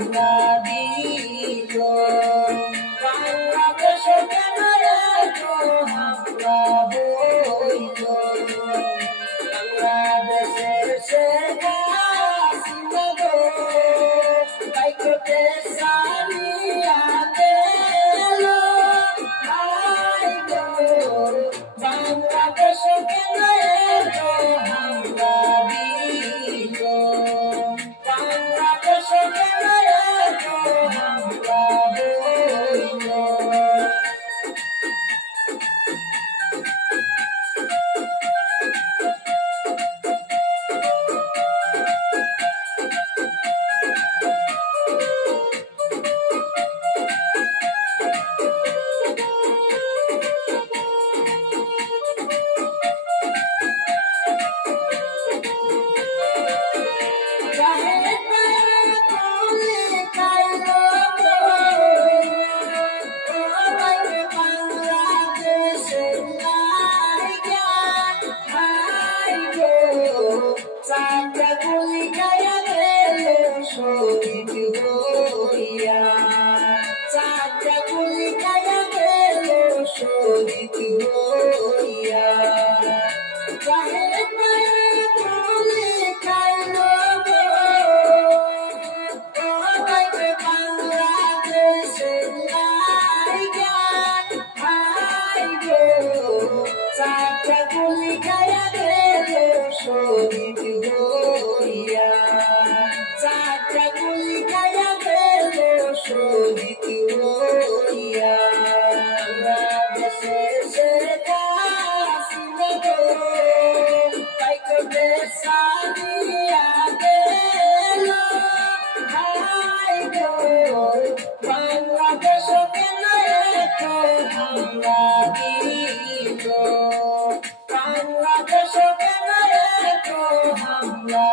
হামলা দিল বাংলাদেশ কেন এত হামলা হইল বাংলাদেশের শেখ হাসিনা গো বাইকতে সারিয়া গেল হায় গো বাংলাদেশ কেন এত হামলা দিল বাংলাদেশ কেন এত হামলা হইল শহীদ হইয়া চাচা গুলি খায়া গেল শহীদ হইয়া চাহের পায়ে গুলি খাইল গো বাংলাদেশের লাইগা হাই গো চাচা গুলি খায়া গেল শহীদ হইয়া চাচা গুলি খায়া গেল শহীদ হইয়া বাংলাদেশের শেখ হাসিনা গো বাইকতে সারিয়া গেল হায় গো বাংলাদেশ কেন এত হামলা দিল বাংলাদেশ কেন এত হামলা